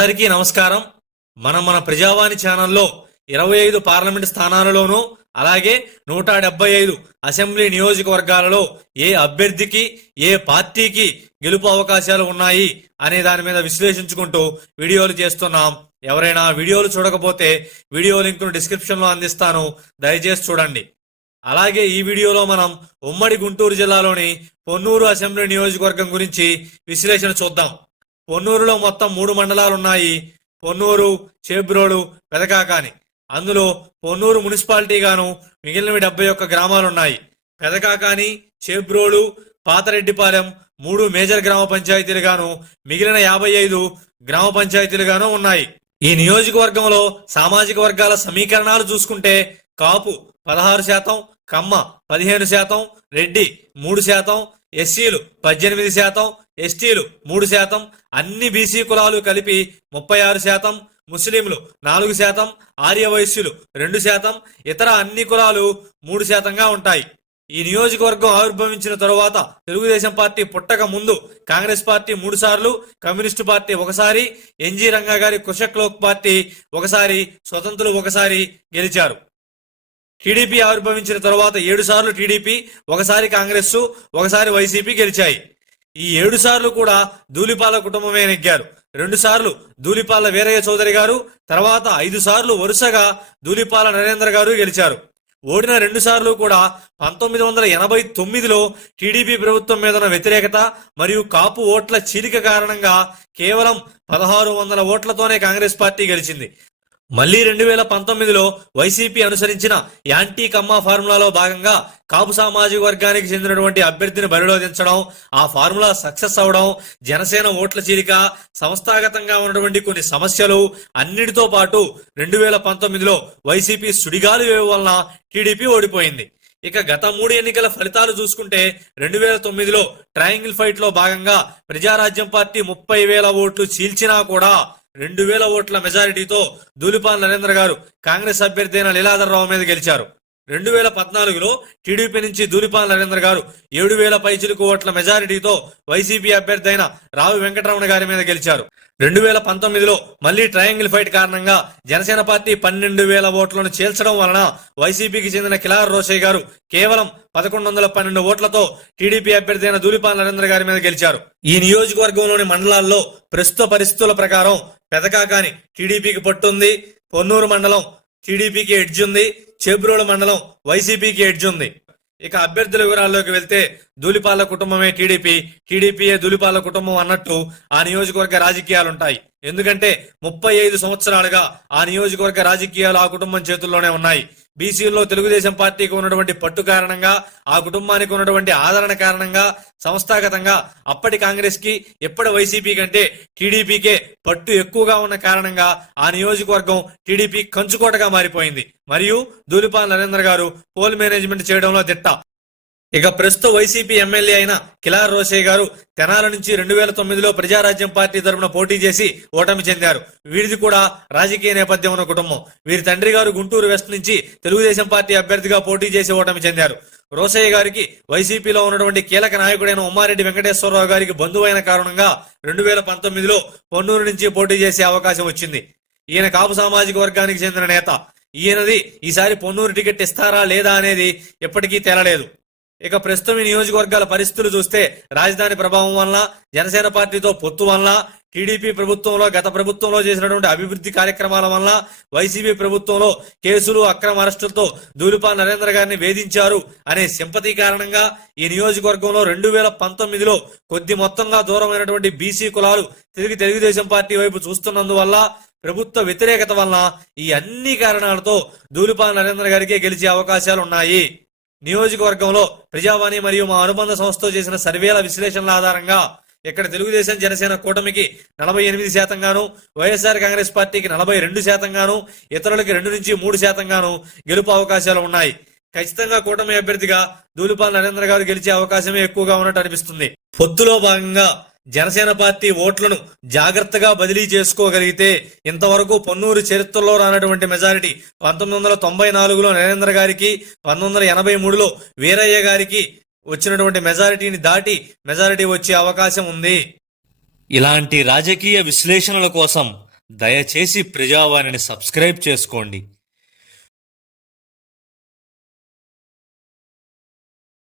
అందరికీ నమస్కారం. మనం మన ప్రజావాణి ఛానల్లో ఇరవై ఐదు పార్లమెంట్ స్థానాలలోనూ అలాగే నూట డెబ్బై ఐదు అసెంబ్లీ నియోజకవర్గాలలో ఏ అభ్యర్థికి ఏ పార్టీకి గెలుపు అవకాశాలు ఉన్నాయి అనే దాని మీద విశ్లేషించుకుంటూ వీడియోలు చేస్తున్నాం. ఎవరైనా వీడియోలు చూడకపోతే వీడియో లింక్ను డిస్క్రిప్షన్లో అందిస్తాను. దయచేసి చూడండి. అలాగే ఈ వీడియోలో మనం ఉమ్మడి గుంటూరు జిల్లాలోని పొన్నూరు అసెంబ్లీ నియోజకవర్గం గురించి విశ్లేషణ చూద్దాం. పొన్నూరులో మొత్తం మూడు మండలాలు ఉన్నాయి పొన్నూరు చేబ్రోలు పెదకాకాని. అందులో పొన్నూరు మున్సిపాలిటీ గాను మిగిలినవి డెబ్బై ఒక్క గ్రామాలు ఉన్నాయి పెదకాకాని చేబ్రోలు పాతరెడ్డిపాలెం మూడు మేజర్ గ్రామ పంచాయతీలు గాను మిగిలిన యాభై ఐదు గ్రామ పంచాయతీలు గాను ఉన్నాయి. ఈ నియోజకవర్గంలో సామాజిక వర్గాల సమీకరణాలు చూసుకుంటే కాపు పదహారు శాతం కమ్మ పదిహేను శాతం రెడ్డి మూడు శాతం ఎస్సీలు పద్దెనిమిది శాతం ఎస్టీలు మూడు శాతం అన్ని బీసీ కులాలు కలిపి ముప్పై ఆరు శాతం ముస్లింలు నాలుగు శాతం ఆర్య వైశ్యులు రెండు శాతం ఇతర అన్ని కులాలు మూడు శాతంగా ఉంటాయి. ఈ నియోజకవర్గం ఆవిర్భవించిన తరువాత తెలుగుదేశం పార్టీ పుట్టక ముందు కాంగ్రెస్ పార్టీ మూడు సార్లు కమ్యూనిస్టు పార్టీ ఒకసారి ఎన్జీ రంగా గారి కుషక్ లోక్ పార్టీ ఒకసారి స్వతంత్రులు ఒకసారి గెలిచారు. టీడీపీ ఆవిర్భవించిన తరువాత ఏడు సార్లు టీడీపీ ఒకసారి కాంగ్రెస్ ఒకసారి వైసీపీ గెలిచాయి. ఈ ఏడు సార్లు కూడా ధూళిపాల కుటుంబమే నెగ్గారు. రెండు సార్లు ధూళిపాల వీరయ్య చౌదరి గారు తర్వాత ఐదు సార్లు వరుసగా ధూళిపాల నరేంద్ర గారు గెలిచారు. ఓడిన రెండు సార్లు కూడా పంతొమ్మిది వందల ఎనభై తొమ్మిదిలో టీడీపీ ప్రభుత్వం మీద ఉన్న వ్యతిరేకత మరియు కాపు ఓట్ల చీలిక కారణంగా కేవలం పదహారు వందల ఓట్లతోనే కాంగ్రెస్ పార్టీ గెలిచింది. మళ్ళీ రెండు వేల పంతొమ్మిదిలో వైసీపీ అనుసరించిన యాంటీ కమ్మా ఫార్ములాలో భాగంగా కాపు సామాజిక వర్గానికి చెందినటువంటి అభ్యర్థిని బరిలో దించడం ఆ ఫార్ములా సక్సెస్ అవడం జనసేన ఓట్ల చీలిక సంస్థాగతంగా ఉన్నటువంటి కొన్ని సమస్యలు అన్నిటితో పాటు రెండు వేల పంతొమ్మిదిలో వైసీపీ సుడిగాలు వలన టీడీపీ ఓడిపోయింది. ఇక గత మూడు ఎన్నికల ఫలితాలు చూసుకుంటే రెండు వేల తొమ్మిదిలో ట్రయాంగిల్ ఫైట్లో భాగంగా ప్రజారాజ్యం పార్టీ ముప్పై వేల ఓట్లు చీల్చినా కూడా రెండు వేల ఓట్ల మెజారిటీతో దూలిపాల్ నరేంద్ర గారు కాంగ్రెస్ అభ్యర్థి అయిన లీలాధర్రావు మీద గెలిచారు. రెండు వేల పద్నాలుగులో టీడీపీ నుంచి దూలిపాల్ నరేంద్ర గారు ఏడు వేల పైచిలుకు ఓట్ల మెజారిటీతో వైసీపీ అభ్యర్థి అయిన రావి వెంకటరమణ గారి మీద గెలిచారు. రెండు వేల పంతొమ్మిదిలో మళ్ళీ ట్రయాంగిల్ ఫైట్ కారణంగా జనసేన పార్టీ పన్నెండు వేల ఓట్లను చేల్చడం వలన వైసీపీకి చెందిన కిలార్ రోషయ్య గారు కేవలం పదకొండు వందల పన్నెండు ఓట్లతో టీడీపీ అభ్యర్థి అయిన దూలిపాల్ నరేంద్ర గారి మీద గెలిచారు. ఈ నియోజకవర్గంలోని మండలాల్లో ప్రస్తుత పరిస్థితుల ప్రకారం పెదకాకాని టీడీపీకి పట్టుంది. పొన్నూరు మండలం టీడీపీకి ఎడ్జ్ ఉంది. చేబ్రోలు మండలం వైసీపీకి ఎడ్జ్ ఉంది. ఇక అభ్యర్థుల వివరాల్లోకి వెళ్తే ధూలిపాల కుటుంబమే టీడీపీ. టీడీపీయే దూలిపాల కుటుంబం అన్నట్టు ఆ నియోజకవర్గ రాజకీయాలుంటాయి. ఎందుకంటే ముప్పై ఐదు సంవత్సరాలుగా ఆ నియోజకవర్గ రాజకీయాలు ఆ కుటుంబం చేతుల్లోనే ఉన్నాయి. బీసీల్లో తెలుగుదేశం పార్టీకి ఉన్నటువంటి పట్టు కారణంగా ఆ కుటుంబానికి ఉన్నటువంటి ఆదరణ కారణంగా సంస్థాగతంగా అప్పటి కాంగ్రెస్కి ఎప్పటి వైసీపీ కంటే టీడీపీకే పట్టు ఎక్కువగా ఉన్న కారణంగా ఆ నియోజకవర్గం టీడీపీ కంచుకోటగా మారిపోయింది. మరియు దూలిపాల్ నరేంద్ర గారు పోల్ మేనేజ్మెంట్ చేయడంలో దిట్ట. ఇక ప్రస్తుత వైసీపీ ఎమ్మెల్యే అయిన కిలార్ రోషయ్య గారు తెనాల నుంచి రెండు వేల తొమ్మిదిలో ప్రజారాజ్యం పార్టీ తరపున పోటీ చేసి ఓటమి చెందారు. వీరిది కూడా రాజకీయ నేపథ్యం ఉన్న కుటుంబం. వీరి తండ్రి గారు గుంటూరు వెస్ట్ నుంచి తెలుగుదేశం పార్టీ అభ్యర్థిగా పోటీ చేసి ఓటమి చెందారు. రోసయ్య గారికి వైసీపీలో ఉన్నటువంటి కీలక నాయకుడైన ఉమ్మారెడ్డి వెంకటేశ్వరరావు గారికి బంధువైన కారణంగా రెండు వేల పంతొమ్మిదిలో పొన్నూరు నుంచి పోటీ చేసే అవకాశం వచ్చింది. ఈయన కాపు సామాజిక వర్గానికి చెందిన నేత. ఈయనది ఈసారి పొన్నూరు టికెట్ ఇస్తారా లేదా అనేది ఎప్పటికీ తేలలేదు. ఇక ప్రస్తుతం ఈ నియోజకవర్గాల పరిస్థితులు చూస్తే రాజధాని ప్రభావం వల్ల జనసేన పార్టీతో పొత్తు వలన టీడీపీ ప్రభుత్వంలో గత ప్రభుత్వంలో చేసినటువంటి అభివృద్ధి కార్యక్రమాల వలన వైసీపీ ప్రభుత్వంలో కేసులు అక్రమ అరెస్టులతో దూలిపా నరేంద్ర గారిని వేధించారు అనే సింపతి కారణంగా ఈ నియోజకవర్గంలో రెండు వేల పంతొమ్మిదిలో కొద్ది మొత్తంగా దూరమైనటువంటి బీసీ కులాలు తిరిగి తెలుగుదేశం పార్టీ వైపు చూస్తున్నందువల్ల ప్రభుత్వ వ్యతిరేకత వలన ఈ అన్ని కారణాలతో దూలిపా నరేంద్ర గారికి గెలిచే అవకాశాలు ఉన్నాయి నియోజకవర్గంలో ప్రజావాణి మరియు మా అనుబంధ సంస్థతో చేసిన సర్వేల విశ్లేషణల ఆధారంగా ఇక్కడ తెలుగుదేశం జనసేన కూటమికి నలభై ఎనిమిది శాతంగాను వైఎస్ఆర్ కాంగ్రెస్ పార్టీకి నలభై రెండు శాతంగాను ఇతరులకి రెండు నుంచి మూడు శాతంగాను గెలుపు అవకాశాలు ఉన్నాయి. ఖచ్చితంగా కూటమి అభ్యర్థిగా దూలిపాల్ నరేంద్ర గారు గెలిచే అవకాశమే ఎక్కువగా ఉన్నట్టు అనిపిస్తుంది. పొత్తులో భాగంగా జనసేన పార్టీ ఓట్లను జాగ్రత్తగా బదిలీ చేసుకోగలిగితే ఇంతవరకు పొన్నూరు చరిత్రలో రానటువంటి మెజారిటీ పంతొమ్మిది వందల తొంభై నాలుగులో నరేంద్ర గారికి పంతొమ్మిది వందల ఎనభై మూడులో వీరయ్య గారికి వచ్చినటువంటి మెజారిటీని దాటి మెజారిటీ వచ్చే అవకాశం ఉంది. ఇలాంటి రాజకీయ విశ్లేషణల కోసం దయచేసి ప్రజావాణిని సబ్స్క్రైబ్ చేసుకోండి.